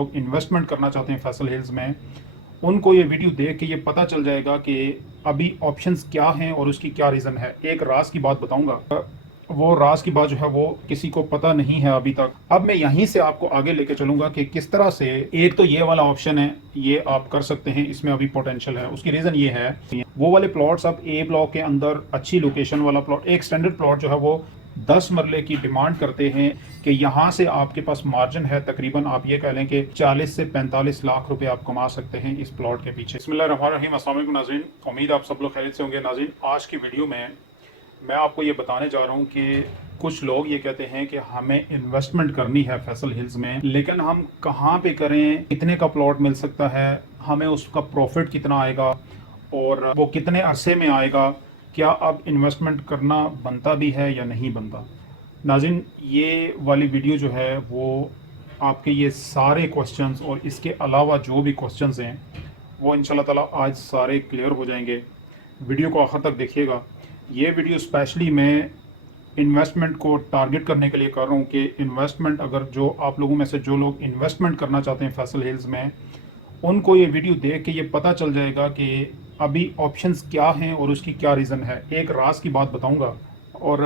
लोग इन्वेस्टमेंट करना चाहते हैं फैसल हिल्स में, उनको ये वीडियो देख के ये पता चल जाएगा कि अभी ऑप्शंस क्या हैं और उसकी क्या रीज़न है। एक राज की बात बताऊंगा, वो राज की बात जो है वो किसी को पता नहीं है अभी तक। अब मैं यहीं से आपको आगे लेके चलूंगा कि किस तरह से एक तो ये वाला ऑप्शन है, ये आप कर सकते हैं, इसमें अभी पोटेंशियल है। उसकी रीज़न ये है, वो वाले प्लॉट्स अब ए ब्लॉक के अंदर अच्छी लोकेशन वाला प्लॉट, एक स्टैंडर्ड प्लॉट जो है वो 10 मरले की डिमांड करते हैं कि यहाँ से आपके पास मार्जिन है, तकरीबन आप ये कह लें कि 40 से 45 लाख रुपए आप कमा सकते हैं इस प्लॉट के पीछे। बिस्मिल्लाहिर्रहमानिर्रहीम, अस्सलाम वालेकुम नाज़रीन, उम्मीद आप सब लोग खैरियत से होंगे। नाज़रीन, आज की वीडियो में मैं आपको ये बताने जा रहा हूँ कि कुछ लोग ये कहते हैं कि हमें इन्वेस्टमेंट करनी है फैसल हिल्स में, लेकिन हम कहाँ पे करें, कितने का प्लॉट मिल सकता है, हमें उसका प्रॉफिट कितना आएगा और वो कितने अरसे में आएगा, क्या अब इन्वेस्टमेंट करना बनता भी है या नहीं बनता। नाज़रीन, ये वाली वीडियो जो है वो आपके ये सारे क्वेश्चंस और इसके अलावा जो भी क्वेश्चंस हैं वो इंशाल्लाह ताला आज सारे क्लियर हो जाएंगे। वीडियो को आखिर तक देखिएगा। ये वीडियो स्पेशली मैं इन्वेस्टमेंट को टारगेट करने के लिए कर रहा हूँ कि इन्वेस्टमेंट, अगर जो आप लोगों में से जो लोग इन्वेस्टमेंट करना चाहते हैं फैसल हिल्स में, उनको ये वीडियो देख के ये पता चल जाएगा कि अभी ऑप्शंस क्या हैं और उसकी क्या रीज़न है। एक राज की बात बताऊंगा और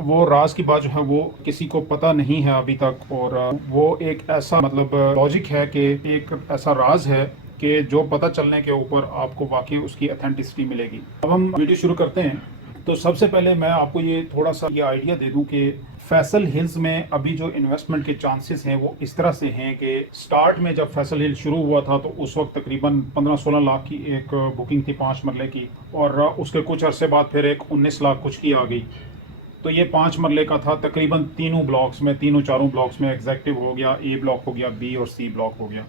वो राज की बात जो है वो किसी को पता नहीं है अभी तक, और वो एक ऐसा मतलब लॉजिक है कि एक ऐसा राज है कि जो पता चलने के ऊपर आपको वाकई उसकी अथेंटिसिटी मिलेगी। अब हम वीडियो शुरू करते हैं। तो सबसे पहले मैं आपको ये थोड़ा सा ये आइडिया दे दूं कि फैसल हिल्स में अभी जो इन्वेस्टमेंट के चांसेस हैं वो इस तरह से हैं कि स्टार्ट में जब फैसल हिल शुरू हुआ था तो उस वक्त तकरीबन 15-16 लाख की एक बुकिंग थी 5 मरले की, और उसके कुछ अरसे बाद फिर एक 19 लाख कुछ की आ गई। तो ये 5 मरले का था, तकरीबन तीनों ब्लॉक्स में, तीनों चारों ब्लॉक्स में, एग्जेक्टिव हो गया, ए ब्लॉक हो गया, बी और सी ब्लॉक हो गया।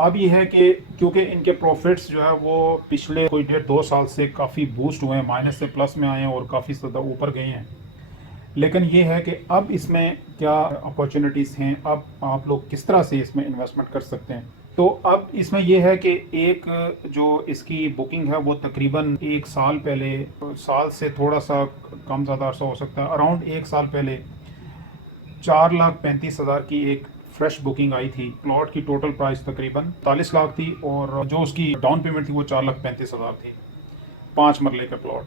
अब ये है कि क्योंकि इनके प्रॉफिट्स जो है वो पिछले कोई 1.5-2 साल से काफ़ी बूस्ट हुए हैं, माइनस से प्लस में आए हैं और काफ़ी ज़्यादा ऊपर गए हैं। लेकिन ये है कि अब इसमें क्या अपॉर्चुनिटीज़ हैं, अब आप लोग किस तरह से इसमें इन्वेस्टमेंट कर सकते हैं। तो अब इसमें यह है कि एक जो इसकी बुकिंग है वो तकरीबन 1 साल पहले, साल से थोड़ा सा कम ज़्यादा अर्सा हो सकता है, अराउंड 1 साल पहले 4,35,000 की एक फ्रेश बुकिंग आई थी। प्लॉट की टोटल प्राइस तकरीबन 40 लाख थी और जो उसकी डाउन पेमेंट थी वो 4,35,000 थी, 5 मरले का प्लॉट।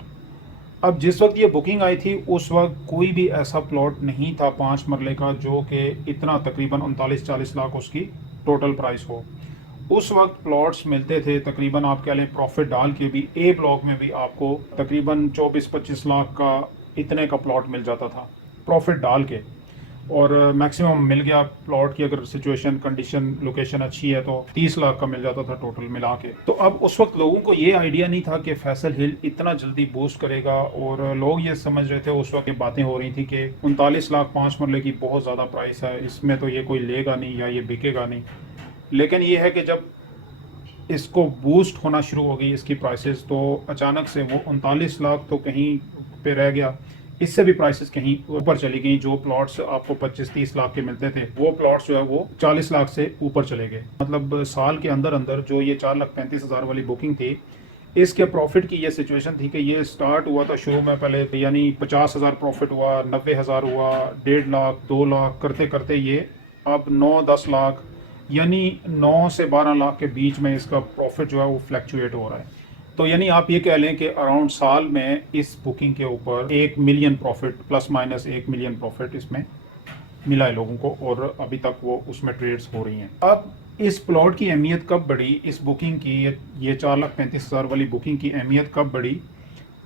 अब जिस वक्त ये बुकिंग आई थी उस वक्त कोई भी ऐसा प्लॉट नहीं था 5 मरले का जो कि इतना तकरीबन 39-40 लाख उसकी टोटल प्राइस हो। उस वक्त प्लॉट्स मिलते थे तकरीबन, आप कह लें प्रॉफिट डाल के भी, ए ब्लॉक में भी आपको तकरीबन 24-25 लाख का इतने का प्लॉट मिल जाता था प्रॉफिट डाल के, और मैक्सिमम मिल गया प्लॉट की अगर सिचुएशन, कंडीशन, लोकेशन अच्छी है तो 30 लाख का मिल जाता था टोटल मिला के। तो अब उस वक्त लोगों को ये आइडिया नहीं था कि फैसल हिल इतना जल्दी बूस्ट करेगा, और लोग ये समझ रहे थे, उस वक्त ये बातें हो रही थी कि 39 लाख 5 मरले की बहुत ज़्यादा प्राइस है, इसमें तो ये कोई लेगा नहीं या ये बिकेगा नहीं। लेकिन ये है कि जब इसको बूस्ट होना शुरू हो गई इसकी प्राइसेस, तो अचानक से वो 39 लाख तो कहीं पे रह गया, इससे भी प्राइसेस कहीं ऊपर चली गई। जो प्लॉट्स आपको 25-30 लाख के मिलते थे वो प्लॉट्स जो है वो 40 लाख से ऊपर चले गए। मतलब साल के अंदर अंदर जो ये 4,35,000 वाली बुकिंग थी, इसके प्रॉफिट की ये सिचुएशन थी कि ये स्टार्ट हुआ था शुरू में पहले, यानी 50,000 प्रॉफिट हुआ, 90,000 हुआ, 1.5 लाख, 2 लाख करते करते ये अब 9-10 लाख, यानी 9 से 12 लाख के बीच में इसका प्रॉफिट जो है वो फ्लैक्चुएट हो रहा है। तो यानी आप ये कह लें कि अराउंड साल में इस बुकिंग के ऊपर 1 million profit, plus minus 1 million profit इसमें मिला है लोगों को, और अभी तक वो उसमें ट्रेड्स हो रही हैं। अब इस प्लॉट की अहमियत कब बढ़ी, इस बुकिंग की, ये 4,35,000 वाली बुकिंग की अहमियत कब बढ़ी?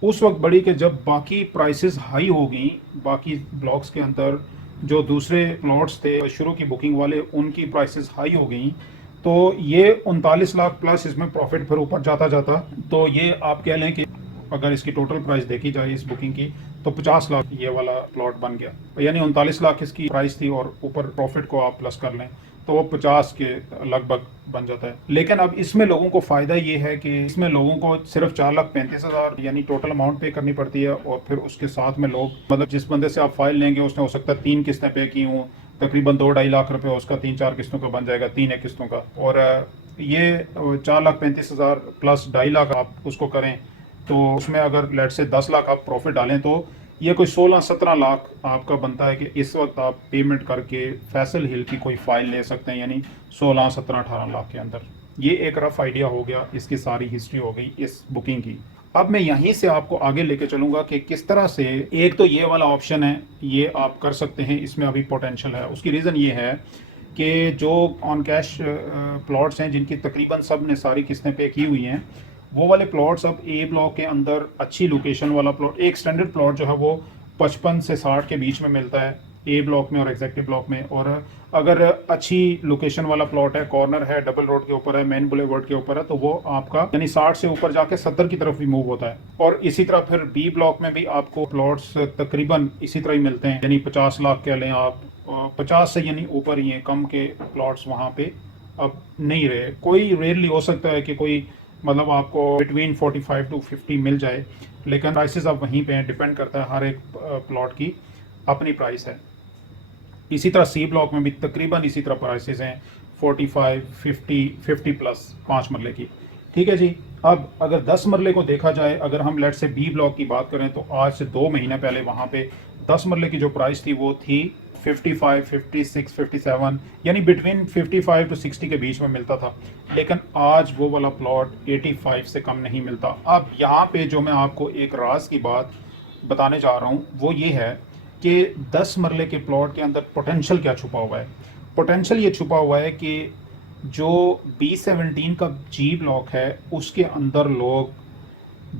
उस वक्त बढ़ी कि जब बाकी प्राइसेस हाई हो गई, बाकी ब्लॉक्स के अंदर जो दूसरे प्लॉट्स थे शुरू की बुकिंग वाले, उनकी प्राइसेस हाई हो गई, तो ये 39 लाख प्लस इसमें प्रॉफिट फिर ऊपर जाता जाता, तो ये आप कह लें कि अगर इसकी टोटल प्राइस देखी जाए इस बुकिंग की तो 50 लाख ये वाला प्लॉट बन गया, यानी 39 लाख इसकी प्राइस थी और ऊपर प्रॉफिट को आप प्लस कर लें तो वो 50 के लगभग बन जाता है। लेकिन अब इसमें लोगों को फ़ायदा ये है कि इसमें लोगों को सिर्फ 4,35,000 यानी टोटल अमाउंट पे करनी पड़ती है, और फिर उसके साथ में लोग, मतलब जिस बंदे से आप फाइल लेंगे उसने हो सकता है 3 किस्तें पे की हूँ, तकरीबन 2-2.5 लाख रुपए उसका 3-4 किस्तों का बन जाएगा, 3 एक किस्तों का। और ये 4,35,000 प्लस 2.5 लाख आप उसको करें तो उसमें अगर लेट से 10 लाख आप प्रॉफिट डालें तो ये कोई 16-17 लाख आपका बनता है कि इस वक्त आप पेमेंट करके फैसल हिल की कोई फ़ाइल ले सकते हैं, यानी 16-17-18 लाख के अंदर। ये एक रफ आइडिया हो गया, इसकी सारी हिस्ट्री हो गई इस बुकिंग की। अब मैं यहीं से आपको आगे लेके चलूँगा कि किस तरह से, एक तो ये वाला ऑप्शन है, ये आप कर सकते हैं, इसमें अभी पोटेंशियल है। उसकी रीज़न ये है कि जो ऑन कैश प्लॉट्स हैं जिनकी तकरीबन सब ने सारी किस्तें पे की हुई हैं, वो वाले प्लॉट्स अब ए ब्लॉक के अंदर अच्छी लोकेशन वाला प्लॉट, एक स्टैंडर्ड प्लॉट जो है वो 55 से 60 के बीच में मिलता है ए ब्लॉक में और एग्जेक्टिव ब्लॉक में। और अगर अच्छी लोकेशन वाला प्लॉट है, कॉर्नर है, डबल रोड के ऊपर है, मेन बुलेवर्ड के ऊपर है, तो वो आपका यानी 60 से ऊपर जाके 70 की तरफ भी मूव होता है। और इसी तरह फिर बी ब्लॉक में भी आपको प्लॉट्स तकरीबन इसी तरह ही मिलते हैं, यानी 50 लाख कह लें आप, 50 से यानी ऊपर ही है, कम के प्लॉट्स वहाँ पे अब नहीं रहे। कोई रेयरली हो सकता है कि कोई मतलब आपको बिटवीन 45 टू 50 मिल जाए, लेकिन प्राइसेस अब वहीं पे हैं, डिपेंड करता है, हर एक प्लॉट की अपनी प्राइस है। इसी तरह सी ब्लॉक में भी तकरीबन इसी तरह प्राइसेस हैं, 45, 50 प्लस 5 मरले की। ठीक है जी। अब अगर 10 मरले को देखा जाए, अगर हम लेट से बी ब्लॉक की बात करें, तो आज से 2 महीने पहले वहाँ पे 10 मरले की जो प्राइस थी वो थी 55, 56, 57, यानी बिटवीन 55 टू 60 के बीच में मिलता था। लेकिन आज वो वाला प्लॉट 85 से कम नहीं मिलता। अब यहाँ पे जो मैं आपको एक राज की बात बताने जा रहा हूँ वो ये है कि 10 मरले के प्लॉट के अंदर पोटेंशियल क्या छुपा हुआ है। पोटेंशियल ये छुपा हुआ है कि जो B17 का जी ब्लॉक है उसके अंदर लोग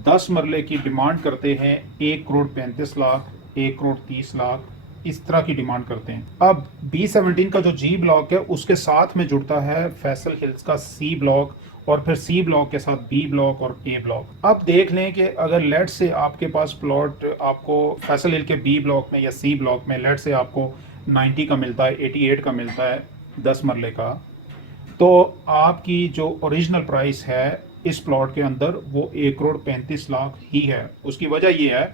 10 मरले की डिमांड करते हैं 1 करोड़ 35 लाख, 1 करोड़ 30 लाख, इस तरह की डिमांड करते हैं। अब B17 का जो जी ब्लॉक है उसके साथ में जुड़ता है फैसल हिल्स का सी ब्लॉक, और फिर सी ब्लॉक के साथ बी ब्लॉक और ए ब्लॉक। अब देख लें कि अगर लेट से आपके पास प्लॉट आपको फैसल हिल के बी ब्लॉक में या सी ब्लॉक में लेट से आपको 90 का मिलता है, 88 का मिलता है 10 मरले का, तो आपकी जो ओरिजिनल प्राइस है इस प्लॉट के अंदर वो 1 करोड़ 35 लाख ही है। उसकी वजह ये है,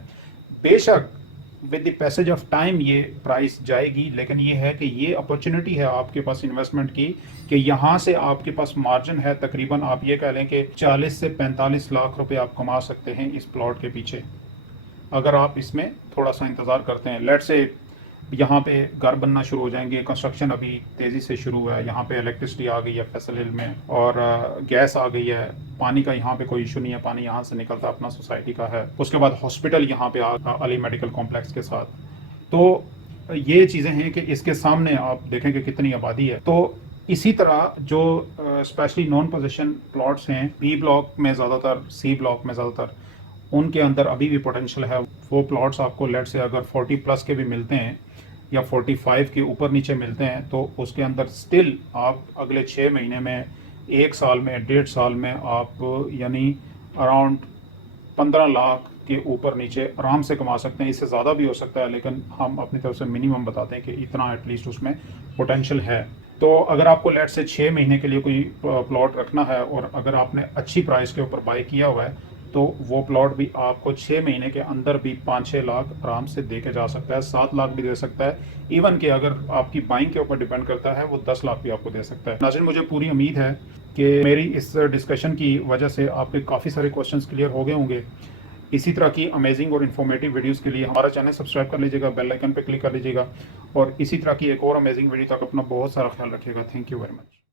बेशक with the passage of time ये प्राइस जाएगी, लेकिन ये है कि ये अपॉर्चुनिटी है आपके पास इन्वेस्टमेंट की, कि यहाँ से आपके पास मार्जिन है, तकरीबन आप ये कह लें कि 40 से 45 लाख रुपए आप कमा सकते हैं इस प्लॉट के पीछे, अगर आप इसमें थोड़ा सा इंतज़ार करते हैं। लेट से यहाँ पे घर बनना शुरू हो जाएंगे, कंस्ट्रक्शन अभी तेज़ी से शुरू हुआ है, यहाँ पे इलेक्ट्रिसिटी आ गई है फैसल हिल में, और गैस आ गई है, पानी का यहाँ पे कोई इशू नहीं है, पानी यहाँ से निकलता अपना सोसाइटी का है। उसके बाद हॉस्पिटल यहाँ पे आ अली मेडिकल कॉम्प्लेक्स के साथ। तो ये चीज़ें हैं कि इसके सामने आप देखेंगे कितनी आबादी है। तो इसी तरह जो स्पेशली नॉन पोजीशन प्लॉट्स हैं बी ब्लॉक में ज़्यादातर, सी ब्लॉक में ज़्यादातर, उनके अंदर अभी भी पोटेंशियल है। वो प्लॉट्स आपको लेट से अगर 40 प्लस के भी मिलते हैं या 45 के ऊपर नीचे मिलते हैं, तो उसके अंदर स्टिल आप अगले 6 महीने में, 1 साल में, 1.5 साल में आप यानी अराउंड 15 लाख के ऊपर नीचे आराम से कमा सकते हैं। इससे ज़्यादा भी हो सकता है, लेकिन हम अपनी तरफ से मिनिमम बताते हैं कि इतना एटलीस्ट उसमें पोटेंशियल है। तो अगर आपको लेट से 6 महीने के लिए कोई प्लॉट रखना है, और अगर आपने अच्छी प्राइस के ऊपर बाई किया हुआ है, तो वो प्लॉट भी आपको 6 महीने के अंदर भी 5-6 लाख आराम से दे के जा सकता है, 7 लाख भी दे सकता है। इवन कि अगर आपकी बाइंग के ऊपर डिपेंड करता है, वो 10 लाख भी आपको दे सकता है। नाज़रीन, मुझे पूरी उम्मीद है कि मेरी इस डिस्कशन की वजह से आपके काफ़ी सारे क्वेश्चंस क्लियर हो गए होंगे। इसी तरह की अमेजिंग और इन्फॉर्मेटिव वीडियोस के लिए हमारा चैनल सब्सक्राइब कर लीजिएगा, बेल आइकन पर क्लिक कर लीजिएगा, और इसी तरह की एक और अमेजिंग वीडियो तक अपना बहुत सारा ख्याल रखिएगा। Thank you very much.